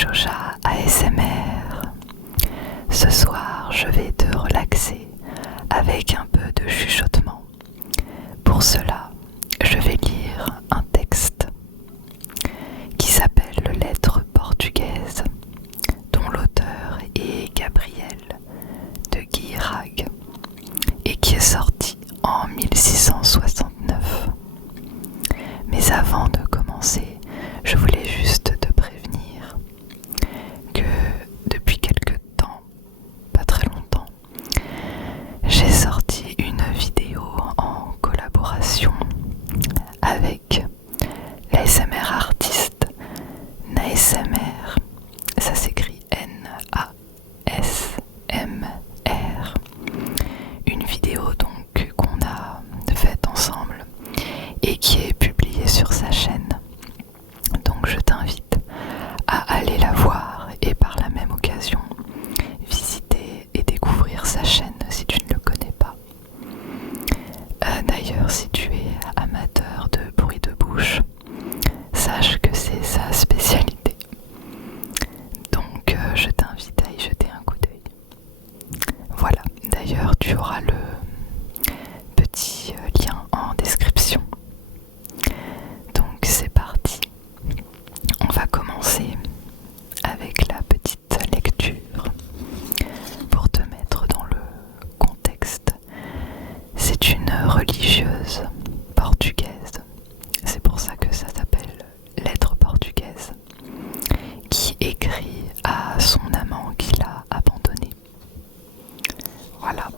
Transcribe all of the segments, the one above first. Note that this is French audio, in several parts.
Joja ASMR. Ce soir, je vais te relaxer avec un peu de chuchotement. Pour cela, je vais lire un texte qui s'appelle Lettres portugaises, dont l'auteur est Gabriel de Guirag et qui est sorti en 1669. Mais avant de commencer, je voulais juste te prévenir que depuis quelque temps, pas très longtemps, j'ai sorti une vidéo en collaboration avec l'ASMR artiste Naesmr. Ça s'écrit N-A-S-M-R. Une vidéo donc qu'on a faite ensemble et qui est publiée sur sa chaîne. Donc je t'invite à aller la voir et par la même occasion visiter et découvrir sa chaîne si tu ne le connais pas. D'ailleurs, si tu es amateur de bruit de bouche, sache que c'est sa spécialité. Donc je t'invite à y jeter un coup d'œil. Voilà, d'ailleurs tu auras le petit lien en description. Donc c'est parti. On va commencer avec la petite lecture pour te mettre dans le contexte. C'est une religieuse portugaise, c'est pour ça que ça s'appelle Lettres portugaises, qui écrit à son amant qui l'a abandonné. Voilà,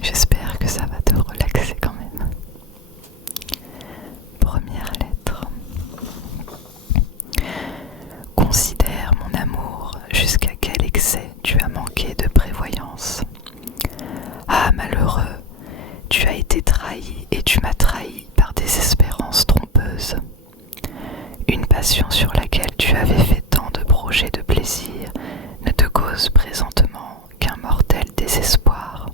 j'espère que ça va te relaxer quand même. Première lettre. Considère mon amour jusqu'à quel excès tu as manqué de prévoyance. Ah malheureux, tu as été trahi et tu m'as trahi par des espérances trompeuses. Une passion sur laquelle tu avais fait tant de projets de plaisir ne te cause présentement qu'un mortel désespoir,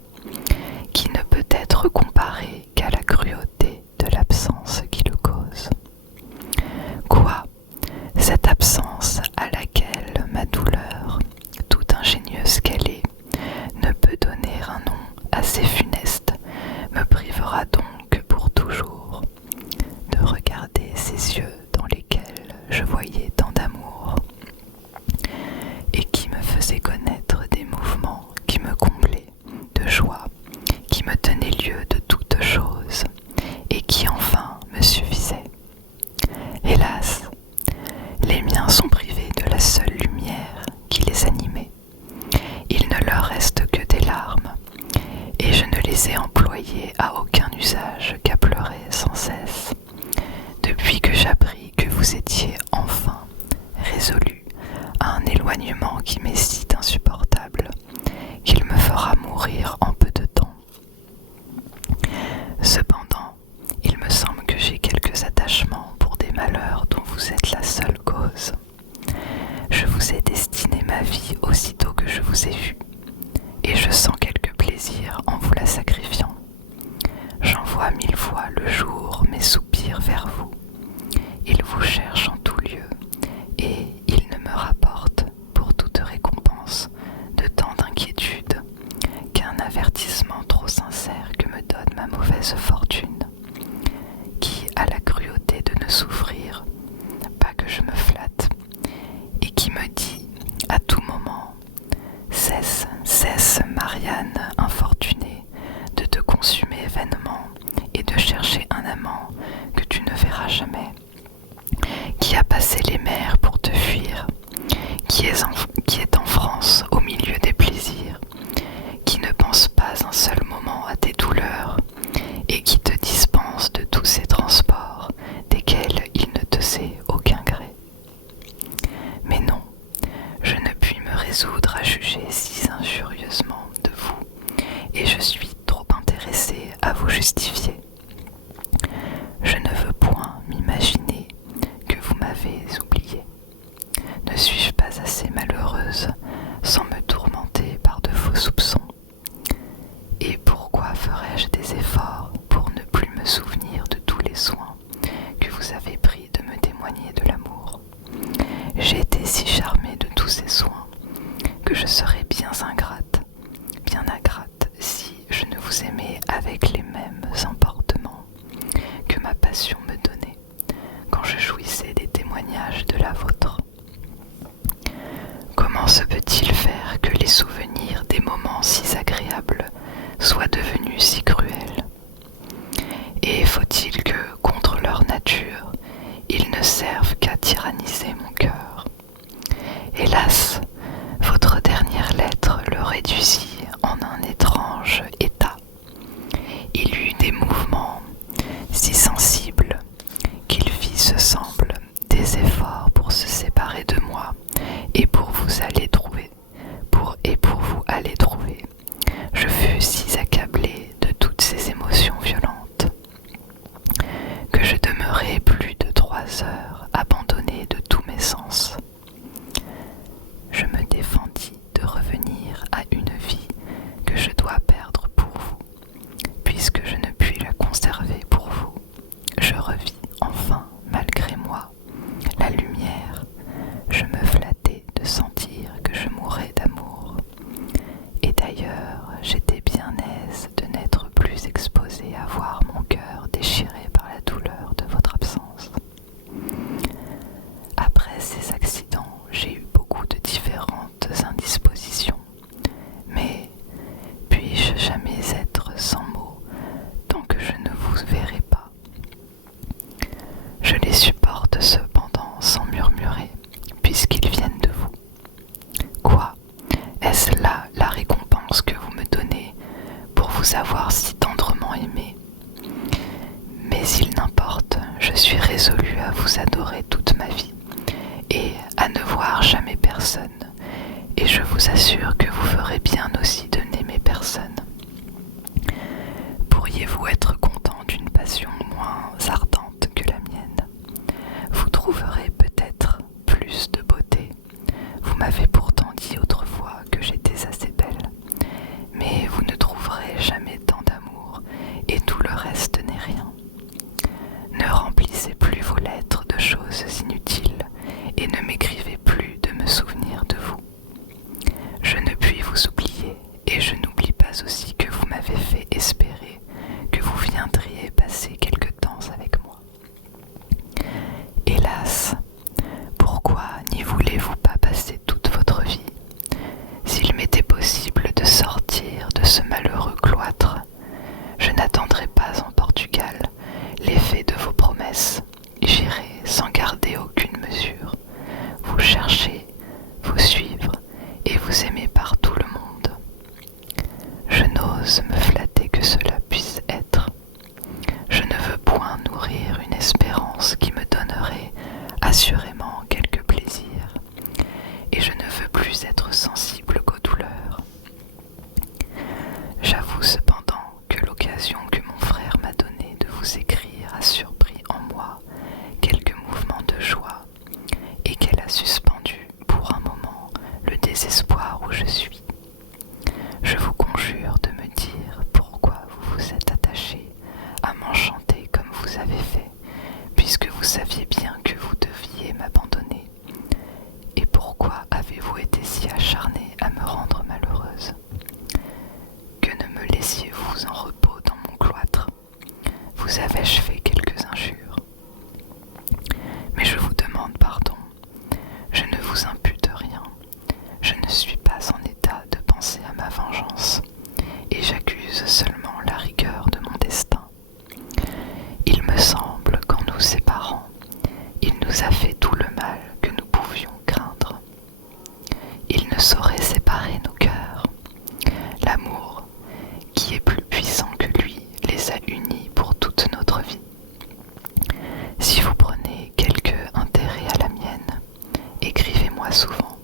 qui ne peut être comparé qu'à la cruauté de l'absence qui le cause. Quoi, cette absence à laquelle ma douleur, tout ingénieuse qu'elle est, ne peut donner un nom assez funeste, me privera donc pour toujours de regarder ces yeux dans lesquels je voyais tant d'amour et qui me faisaient connaître des mouvements qui me comblaient de joie, qui me tenaient lieu de toutes choses et qui enfin me suffisaient. Hélas, les miens sont privés de la seule lumière qui les animait. Il ne leur reste que des larmes, et je ne les ai employées à aucun usage qu'à pleurer sans cesse, depuis que j'appris que vous étiez enfin résolu à un éloignement qui m'est si insupportable qu'il me fera mourir en peu de temps. Cependant, il me semble que j'ai quelques attachements pour des malheurs dont vous êtes la seule cause. Je vous ai destiné ma vie aussitôt que je vous ai vu, et je sens quelque plaisir en vous la sacrifiant. J'envoie 1000 fois le jour mes soupirs vers vous. Ils vous cherchent en tout lieu, et ils ne me rapportent, pour toute récompense, de tant d'inquiétude, qu'un avertissement trop sincère que me donne ma mauvaise fortune, qui a la cruauté de ne souffrir, pas que je me flatte, et qui me dit à tout moment: cesse, cesse, Marianne infortunée, de te consumer vainement et de chercher un amant que tu ne verras jamais, qui a passé les mers pour te fuir, qui est en France au milieu des plaisirs, qui ne pense pas un seul moment à tes douleurs et qui te dispense de tous ces transports desquels il ne te sait aucun gré. Mais non, je ne puis me résoudre à juger si injurieusement de vous, et je suis trop intéressée à vous justifier. Je ne veux point m'imaginer que vous m'avez oublié. Ne suis-je pas assez malheureuse sans me tourmenter par de faux soupçons? Et pourquoi ferais-je des efforts pour ne plus me souvenir de tous les soins que vous avez pris de me témoigner de l'amour? J'ai été si charmée que je serais bien ingrate, si je ne vous aimais avec les mêmes emportements que ma passion me donnait quand je jouissais des témoignages de la vôtre. Comment se peut-il faire que les souvenirs des moments si agréables soient devenus si cruels? Et faut-il que, contre leur nature, ils ne servent qu'à tyranniser mon cœur? Hélas, votre dernière lettre le réduisit en un étrange état. Il eut des mouvements si sensibles qu'il fit, ce semble, des efforts pour se séparer de moi et pour vous aller trouver. Je fus si accablé de toutes ces émotions violentes que je demeurai plus de 3 heures abandonné de tous mes sens. Je me défendis de revenir à une vie que je dois perdre pour vous, puisque je ne puis la conserver pour vous. Je revis enfin, malgré moi, la lumière. Je me flattai de sentir que je mourais d'amour. Et d'ailleurs, j'étais bien aise de n'être plus exposée à voir mon cœur déchiré par la douleur de votre absence. Après ces accidents, j'ai eu beaucoup de différentes indispositions, mais puis-je jamais être sans mots tant que je ne vous verrai pas? Je les supporte cependant sans murmurer, puisqu'ils viennent de vous. Quoi? Est-ce là la récompense que vous me donnez pour vous avoir si tendrement aimé? Mais il n'importe, je suis résolue à vous adorer toute ma vie et à ne voir jamais personne, et je vous assure que vous ferez bien aussi de n'aimer personne. Pourriez-vous être content d'une passion moins ardente que la mienne? Vous trouverez peut-être plus de beauté. Vous m'avez pourtant dit autrefois que j'étais assez belle, mais vous ne trouverez jamais tant d'amour, et tout le reste n'est rien. Ne remplissez plus vos lettres de choses inutiles, et ne m'écrivez plus de me souvenir de vous. Je ne puis vous oublier, et je n'oublie pas aussi que vous m'avez fait espérer que vous viendriez passer quelque temps avec moi. Hélas, pourquoi n'y voulez-vous pas passer toute votre vie? S'il m'était possible de sortir de ce malheureux cloître, je n'attendrai pas en Portugal l'effet de vos promesses. J'irai sans garder aucune mesure, vous chercher, vous suivre et vous aimer par tout le monde. Je n'ose me flatter que cela puisse être. Je ne veux point nourrir une espérance qui me donnerait assurément quelque plaisir, et je ne veux plus être sensible qu'aux douleurs. J'avoue cependant que l'occasion que mon frère m'a donnée de vous écrire a surpris en moi quelques mouvements de joie, et qu'elle a suspendu pour un moment le désespoir où je suis. Je vous conjure de me dire pourquoi vous vous êtes attaché à m'enchanter comme vous avez fait, puisque vous saviez bien que vous deviez m'abandonner, et pourquoi avez-vous été si acharné à me rendre malheureuse? Que ne me laissiez-vous en repos dans mon cloître? Vous avais-je fait quelques injures? Mais je vous demande pardon, je ne vous impute rien, je ne suis pas en état de penser à ma vengeance, et j'accuse seulement la rigueur de mon destin. Il me semble qu'en nous séparant, il nous a fait tout le mal que nous pouvions craindre. Il ne saurait séparer nos cœurs. L'amour, qui est plus puissant que lui, les a unis pour toute notre vie. Si vous prenez quelque intérêt à la mienne, écrivez-moi souvent.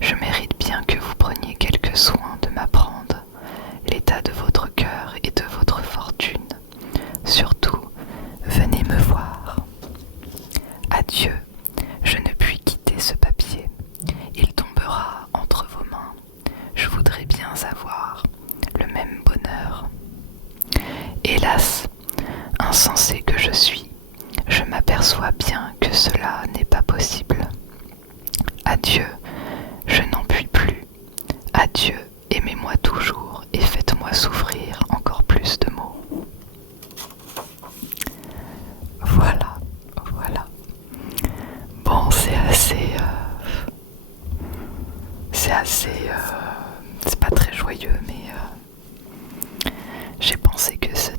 Je mérite bien que vous preniez quelque soin de m'apprendre l'état de votre cœur et de votre fortune. Surtout, venez me voir. Adieu, je ne puis quitter ce papier. Il tombera entre vos mains. Je voudrais bien avoir le même bonheur. Hélas, insensé que je suis, je m'aperçois bien que cela n'est pas possible. Adieu, je n'en puis plus. Dieu, aimez-moi toujours et faites-moi souffrir encore plus de maux. Voilà, voilà. Bon, c'est pas très joyeux, mais j'ai pensé que ce